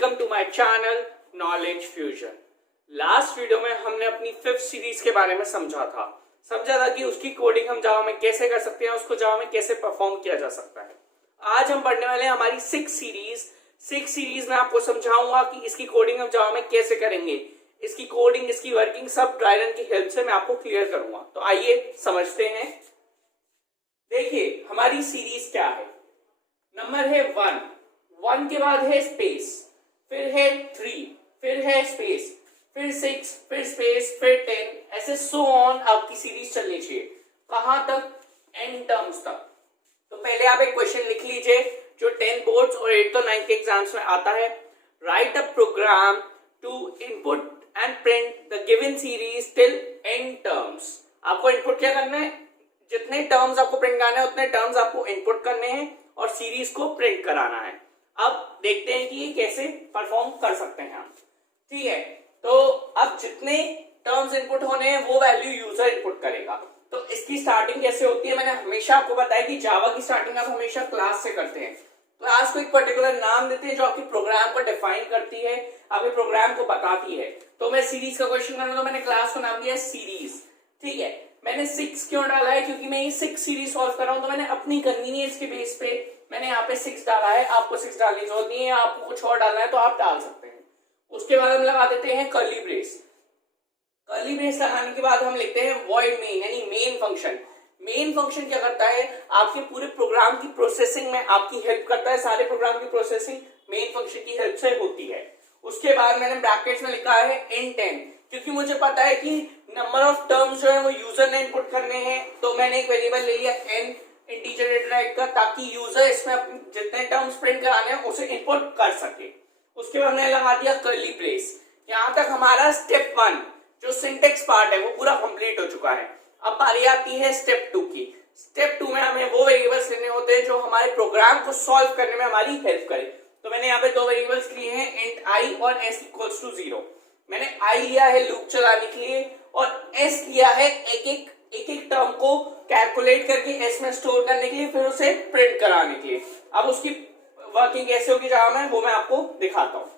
Welcome to my channel knowledge fusion. Last video में हमने अपनी 5th सीरीज के बारे में समझा था कि उसकी कोडिंग हम जावा में कैसे कर सकते हैं, उसको जावा में कैसे परफॉर्म किया जा सकता है। आज हम पढ़ने वाले हैं हमारी 6th सीरीज में आपको समझाऊंगा कि इसकी कोडिंग हम जावा में कैसे करेंगे। इसकी कोडिंग, इसकी वर्किंग सब ड्राइरन की हेल्प से मैं आपको क्लियर करूंगा। तो आइए समझते हैं। देखिए हमारी सीरीज क्या है। नंबर है 1 के बाद है स्पेस, फिर है 3, फिर है स्पेस, फिर 6, फिर स्पेस, फिर 10, ऐसे सो ऑन आपकी सीरीज चलनी चाहिए। कहां तक? एन टर्म्स तक। तो पहले आप एक क्वेश्चन लिख लीजिए जो 10 बोर्ड्स और 8th और 9th के एग्जाम्स में आता है। Write a program to input and print the given series till n terms. आपको इनपुट क्या करना है? जितने टर्म्स आपको प्रिंट करना है उतने टर्म्स आपको इनपुट करने हैं और सीरीज को प्रिंट कराना है। अब देखते हैं कि ये कैसे परफॉर्म कर सकते हैं हम। ठीक है, तो अब जितने टर्म्स इनपुट होने हैं वो वैल्यू यूजर इनपुट करेगा। तो इसकी स्टार्टिंग कैसे होती है? मैंने हमेशा आपको बताया कि जावा की स्टार्टिंग आप हमेशा क्लास से करते हैं। क्लास को एक पर्टिकुलर नाम देते हैं जो आपकी प्रोग्राम को डिफाइन करती है, आपके प्रोग्राम को बताती है। तो मैं सीरीज का क्वेश्चन कर रहा हूं तो मैंने क्लास को नाम दिया सीरीज। ठीक है, मैंने 6 क्यों डाला है? क्योंकि मैं ये 6 सीरीज सॉल्व कर रहा हूं तो मैंने अपनी कन्वीनियंस के बेस पे मैंने यहाँ पे 6 डाला है। आपको 6 डालने की जरूरत नहीं है, आपको कुछ और डालना है तो आप डाल सकते हैं। उसके बाद हम लगा देते हैं कर्ली ब्रेस। कर्ली ब्रेस लगाने के बाद हम लिखते हैं वॉइड मेन, यानी मेन फंक्शन। मेन फंक्शन क्या करता है? आपके पूरे प्रोग्राम की प्रोसेसिंग में आपकी हेल्प करता है। सारे प्रोग्राम की प्रोसेसिंग मेन फंक्शन की हेल्प से होती है। उसके बाद मैंने ब्रैकेट्स में लिखा है int 10, क्योंकि मुझे पता है कि नंबर ऑफ टर्म्स जो है वो यूजर ने इनपुट करने हैं। तो मैंने एक वेरिएबल ले लिया n इंटीजर टाइप का, ताकि यूजर इसमें अपने जितने टर्म्स प्रिंट कराने हैं उसे इनपुट कर सके। उसके बाद मैंने लगा दिया कर्ली ब्रेस। यहां तक हमारा स्टेप 1 जो सिंटेक्स पार्ट है वो पूरा कंप्लीट हो चुका है। अब बारी आती है स्टेप 2 की। स्टेप 2 में हमें वो वेरिएबल्स लेने होते हैं जो हमारे प्रोग्राम को सॉल्व करने में हमारी हेल्प करे। तो मैंने यहाँ पे 2 वेरिएबल्स लिए हैं, int i और s इक्वल्स टू 0। मैंने i लिया है लूप चलाने के लिए और s लिया है एक एक टर्म को कैलकुलेट करके s में स्टोर करने के लिए, फिर उसे प्रिंट कराने के लिए। अब उसकी वर्किंग कैसे होगी जावा में वो मैं आपको दिखाता हूँ।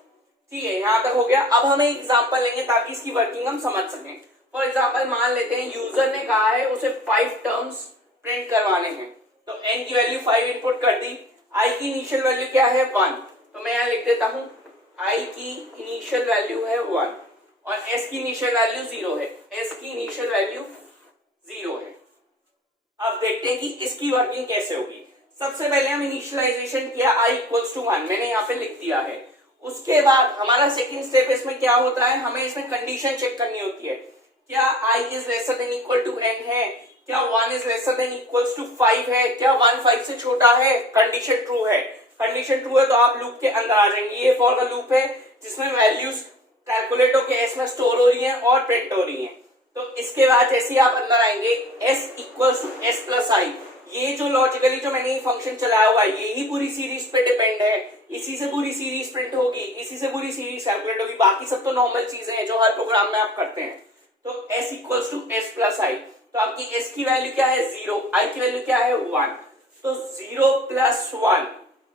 ठीक है, यहाँ तक हो गया। अब हम एक एग्जांपल लेंगे ताकि इसकी वर्किंग हम समझ सकें। फॉर एग्जांपल मान लेते हैं यूजर ने कहा है उसे 5 टर्म्स प्रिंट करवाने हैं, तो n की वैल्यू 5 इनपुट कर दी। i की इनिशियल वैल्यू क्या है? 1। तो मैं यहाँ लिख देता हूँ i की इनिशियल वैल्यू है 1 और s की इनिशियल वैल्यू 0 है। s की इनिशियल वैल्यू 0 है। अब देखते हैं कि इसकी वर्किंग कैसे होगी। सबसे पहले हम इनिशियलाइजेशन किया i इक्वल्स टू 1, मैंने यहाँ पे लिख दिया है। उसके बाद हमारा सेकंड स्टेप इसमें क्या होता है? हमें इसमें कंडीशन चेक करनी होती है। क्या i is lesser than equal to n है? क्या 1 is lesser than equals to 5 है? क्या 1 5 से छोटा है? कंडीशन ट्रू है। कंडीशन ट्रू है तो आप लूप के अंदर आ जाएंगे। ये फॉर का लूप है जिसमें वैल्यूज कैलकुलेट होकर s में स्टोर हो रही हैं और प्रिंट हो रही हैं। तो इसके बाद जैसे आप अंदर आएंगे s equals to s plus i, ये जो लॉजिकली जो मैंने ये फंक्शन चलाया हुआ है यही पूरी सीरीज पे डिपेंड है। इसी से पूरी सीरीज प्रिंट होगी, इसी से पूरी सीरीज कैलकुलेट होगी। बाकी सब तो नॉर्मल चीजें हैं जो हर प्रोग्राम में आप करते हैं। तो s equals to s plus i, तो आपकी s की वैल्यू क्या है? 0, i की वैल्यू क्या है? 1। तो 0 प्लस 1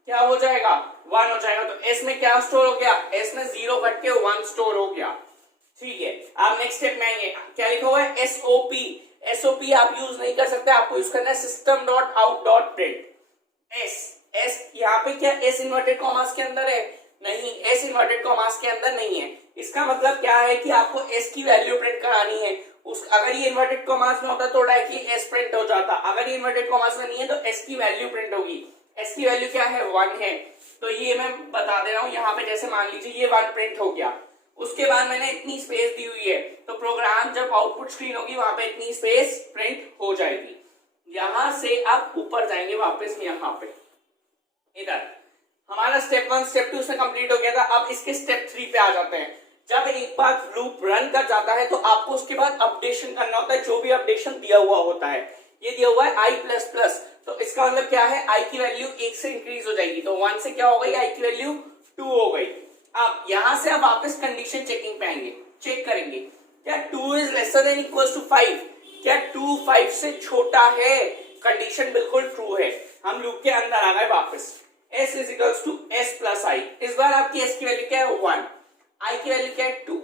क्या हो जाएगा? 1 हो जाएगा। तो s में क्या स्टोर हो गया? s में 0 कट के 1 स्टोर हो गया। ठीक है, आप नेक्स्ट स्टेप में आएंगे। क्या लिखा हुआ है? SOP। SOP आप यूज नहीं कर सकते, आपको यूज करना है system dot out dot print. s यहाँ पे क्या s इन्वर्टेड कॉमास के अंदर है? नहीं, s इन्वर्टेड कॉमास के अंदर नहीं है। इसका मतलब क्या है कि आपको s की वैल्यू प्रिंट करानी है। अगर ये इन्वर्टेड कॉमास में होता तो डायरेक्टली s प्रिंट हो जाता। अगर ये इन्वर्टेड कॉमास में नहीं है तो s की वैल्यू प्रिंट होगी। s की वैल्यू क्या है? 1 है। तो ये मैं बता दे रहा हूँ। यहाँ पे जैसे मान लीजिए ये 1 प्रिंट हो गया। उसके बाद मैंने इतनी स्पेस दी हुई है तो प्रोग्राम जब आउटपुट स्क्रीन होगी वहां पे इतनी स्पेस प्रिंट हो जाएगी। यहां से आप ऊपर जाएंगे वापस यहाँ पे, इधर हमारा स्टेप 1 स्टेप 2 उसमें कंप्लीट हो गया था। अब इसके स्टेप 3 पे आ जाते हैं। जब एक बार लूप रन कर जाता है तो आपको उसके बाद अपडेशन करना होता है, जो भी अपडेशन दिया हुआ होता है। ये दिया हुआ है i प्लस प्लस, तो इसका मतलब क्या है? i की वैल्यू 1 से इंक्रीज हो जाएगी। तो 1 से क्या हो गई? i की वैल्यू 2 हो गई। अब यहां से आप वापस कंडीशन चेकिंग पे आएंगे, चेक करेंगे क्या 2 is lesser than equals to 5, क्या 2 5 से छोटा है? कंडीशन बिल्कुल ट्रू है। हम लूप के अंदर आ गए वापस। s is equals to s plus I. इस बार आपकी s की वैल्यू क्या है 1, i की वैल्यू क्या है 2,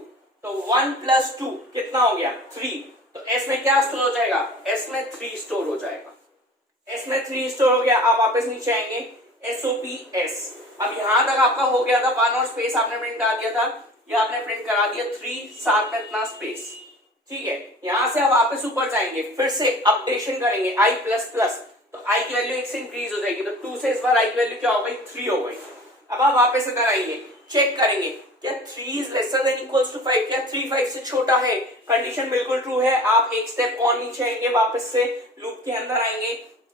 तो 1 प्लस 2 कितना हो गया 3। तो s में क्या स्टोर हो जाएगा, s में 3 स्टोर हो जाएगा। s में 3 स्टोर हो गया। आप वापस नीचे आएंगे SOPS। अब यहां तक आपका हो गया था 1 और स्पेस आपने प्रिंट करा दिया था, या आपने प्रिंट करा दिया 3 साथ में इतना स्पेस, ठीक है। यहां से आप वापस ऊपर जाएंगे, फिर से अपडेशन करेंगे i प्लस प्लस, तो i की वैल्यू 1 से इंक्रीज हो जाएगी, तो 2 से इस बार i की वैल्यू क्या हो गई 3 हो गई। अब आप वापस इधर आएंगे, चेक करेंगे क्या 3 is lesser than equals to 5, क्या 3 5 से छोटा है। कंडीशन बिल्कुल ट्रू है। आप एक स्टेप और नीचे आएंगे, वापस से लूप के अंदर आएंगे,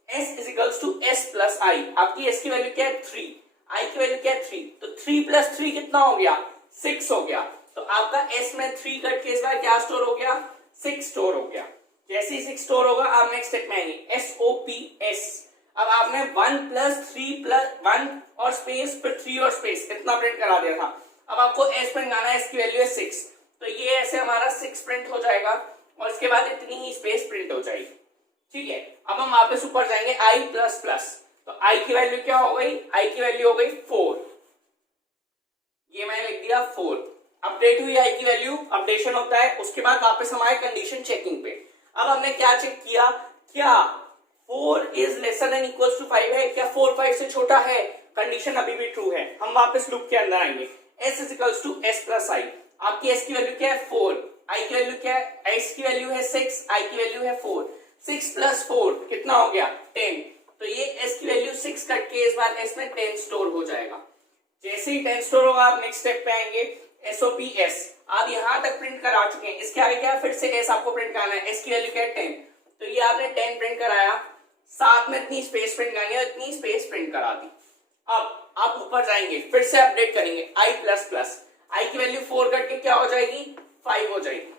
s is equals to s plus I. आपकी s की वैल्यू क्या है 3, i की वैल्यू क्या है 3, तो 3 प्लस 3 कितना हो गया 6 हो गया। तो आपका s में 3 कट के इस बार क्या स्टोर हो गया 6 स्टोर हो गया। जैसे ही 6 स्टोर होगा आप नेक्स्ट स्टेप में आएंगे SOPS। अब आपने 1 प्लस 3 प्लस 1 और स्पेस फिर 3 और स्पेस इतना प्रिंट करा दिया था। अब आपको s प्रिंट करना है, s की वैल्यू है 6, तो ये ऐसे हमारा 6 प्रिंट हो जाएगा और इसके बाद इतनी ही स्पेस प्रिंट हो जाएगी, ठीक है। अब हम वापस ऊपर जाएंगे i प्लस प्लस, तो i की वैल्यू क्या हो गई, i की वैल्यू हो गई 4, ये मैंने लिख दिया 4। अपडेट हुई i की वैल्यू, अपडेशन होता है, उसके बाद वापस हमारे कंडीशन चेकिंग पे। अब हमने क्या चेक किया, क्या 4 is lesser than equals to 5 है, क्या 4 5 से छोटा है। कंडीशन अभी भी ट्रू है। हम वापस लूप के अंदर आएंगे, s is equals to s plus I. आपकी s की वैल्यू क्या है 4, i की वैल्यू क्या है, s की वैल्यू है 6, i की वैल्यू है 4, 6 प्लस 4 कितना हो गया 10, तो ये s की वैल्यू 6 कट के इस बार s में 10 स्टोर हो जाएगा। जैसे ही 10 स्टोर होगा आप नेक्स्ट स्टेप पे आएंगे SOPS। आप यहां तक प्रिंट करा चुके हैं, इसके आगे क्या है, फिर से s आपको प्रिंट करना है। s की वैल्यू क्या है 10, तो ये आपने 10 प्रिंट कराया, साथ में इतनी स्पेस प्रिंट करनी है, इतनी स्पेस प्रिंट करा दी। अब आप ऊपर जाएंगे, फिर से अपडेट करेंगे i प्लस प्लस, i की वैल्यू 4 करके क्या हो जाएगी 5 हो जाएगी।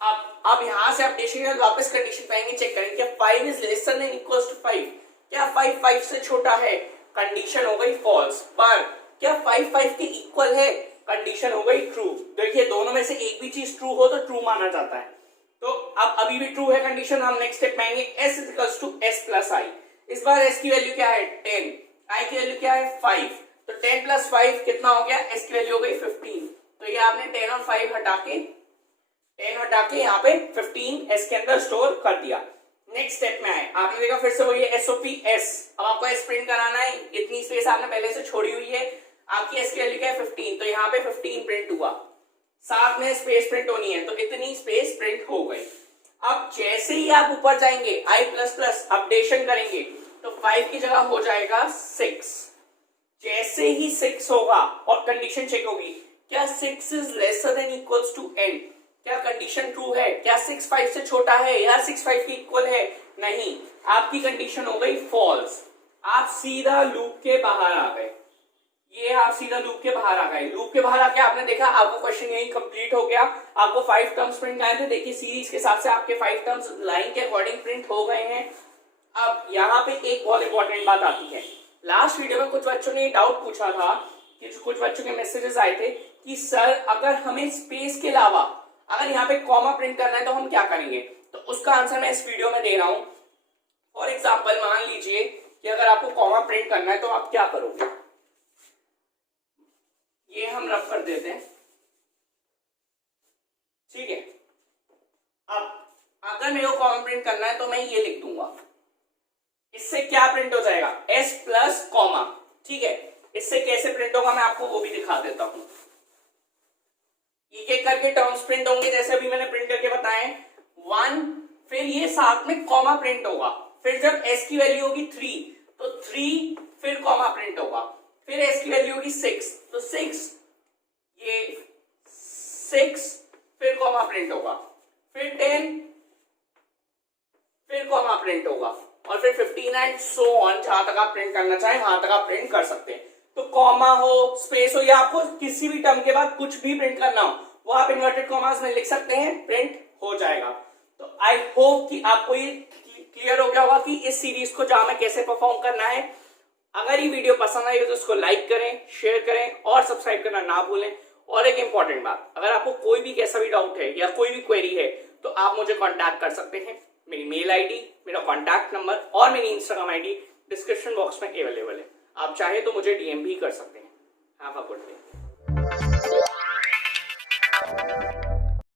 अब यहां से अपडेशन के बाद वापस कंडीशन पे आएंगे, चेक करेंगे क्या 5 is lesser than equals to 5, क्या 5 5 से छोटा है। कंडीशन हो गई फॉल्स, पर क्या 5 5 के इक्वल है, कंडीशन हो गई ट्रू। देखिए दोनों में से एक भी चीज ट्रू हो तो ट्रू माना जाता है, तो अब अभी भी ट्रू है कंडीशन। हम नेक्स्ट स्टेप में आएंगे s equals to s plus I. इस बार s की वैल्यू क्या है 10, i की वैल्यू क्या है 5, तो 10 प्लस 5 कितना हो गया, s की वैल्यू हो गई 15, तो ये आपने 10 और 5 हटा के यहाँ पे 15 s के अंदर स्टोर कर दिया। नेक्स्ट स्टेप में आए, आपने देखा फिर से वही SOPS। अब आपको s प्रिंट कराना है, इतनी स्पेस आपने पहले से छोड़ी हुई है, आपकी s की वैल्यू क्या है 15, तो यहाँ पे 15 प्रिंट हुआ, साथ में स्पेस प्रिंट होनी है, तो इतनी स्पेस प्रिंट हो गई। अब जैसे ही आप ऊपर जाएंगे i प्लस प्लस अपडेशन करेंगे, तो 5 की जगह हो जाएगा 6। जैसे ही 6 होगा और कंडीशन चेक होगी, क्या 6 is lesser than equals to n, क्या कंडीशन ट्रू है, क्या 6 5 से छोटा है या 6 5 के इक्वल है, नहीं, आपकी कंडीशन हो गई फॉल्स। आप सीधा लूप के बाहर आ गए, ये आप सीधा लूप के बाहर आ गए। लूप के बाहर आके आपने देखा आपको क्वेश्चन यही कंप्लीट हो गया। आपको 5 टर्म्स प्रिंट आए थे, देखिए सीरीज के हिसाब से आपके 5 टर्म्स लाइन के अकॉर्डिंग प्रिंट हो गए हैं। अब यहाँ पे एक बहुत इंपॉर्टेंट बात आती है, लास्ट वीडियो में कुछ बच्चों ने डाउट पूछा था कि कुछ बच्चों के मैसेजेस आए थे कि सर अगर हमें स्पेस के अलावा अगर यहाँ पे कॉमा प्रिंट करना है तो हम क्या करेंगे, तो उसका आंसर मैं इस वीडियो में दे रहा हूं। फॉर एग्जाम्पल मान लीजिए कि अगर आपको कॉमा प्रिंट करना है तो आप क्या करोगे, ये हम रफ कर देते हैं, ठीक है। अब अगर मेरे को कॉमा प्रिंट करना है तो मैं ये लिख दूंगा, इससे क्या प्रिंट हो जाएगा s प्लस कॉमा, ठीक है। इससे कैसे प्रिंट होगा मैं आपको वो भी दिखा देता हूं। एक एक करके टर्म्स प्रिंट होंगे, जैसे अभी मैंने प्रिंट करके बताए 1, फिर ये साथ में कॉमा प्रिंट होगा, फिर जब s की वैल्यू होगी 3 तो 3 फिर कॉमा प्रिंट होगा, फिर s की वैल्यू होगी 6 तो 6, ये 6 फिर कॉमा प्रिंट होगा, फिर 10 फिर कॉमा प्रिंट होगा, और फिर 15 एंड सो ऑन, जहां तक आप प्रिंट करना चाहें वहां तक आप प्रिंट कर सकते हैं। तो कॉमा हो स्पेस हो या आपको किसी भी टर्म के बाद कुछ भी प्रिंट करना हो वो आप इन्वर्टेड कॉमास में लिख सकते हैं, प्रिंट हो जाएगा। तो आई होप कि आपको ये क्लियर हो गया होगा कि इस सीरीज को जहां में कैसे परफॉर्म करना है। अगर ये वीडियो पसंद आई हो तो उसको लाइक करें, शेयर करें और सब्सक्राइब करना ना भूलें। और एक इंपॉर्टेंट बात, अगर आपको कोई भी कैसा भी डाउट है या कोई भी क्वेरी है तो आप मुझे कांटेक्ट कर सकते हैं। मेरी मेल आईडी, मेरा कांटेक्ट नंबर और मेरी इंस्टाग्राम आईडी डिस्क्रिप्शन बॉक्स में अवेलेबल है। आप चाहे तो मुझे डीएम भी कर सकते हैं। Have a good day.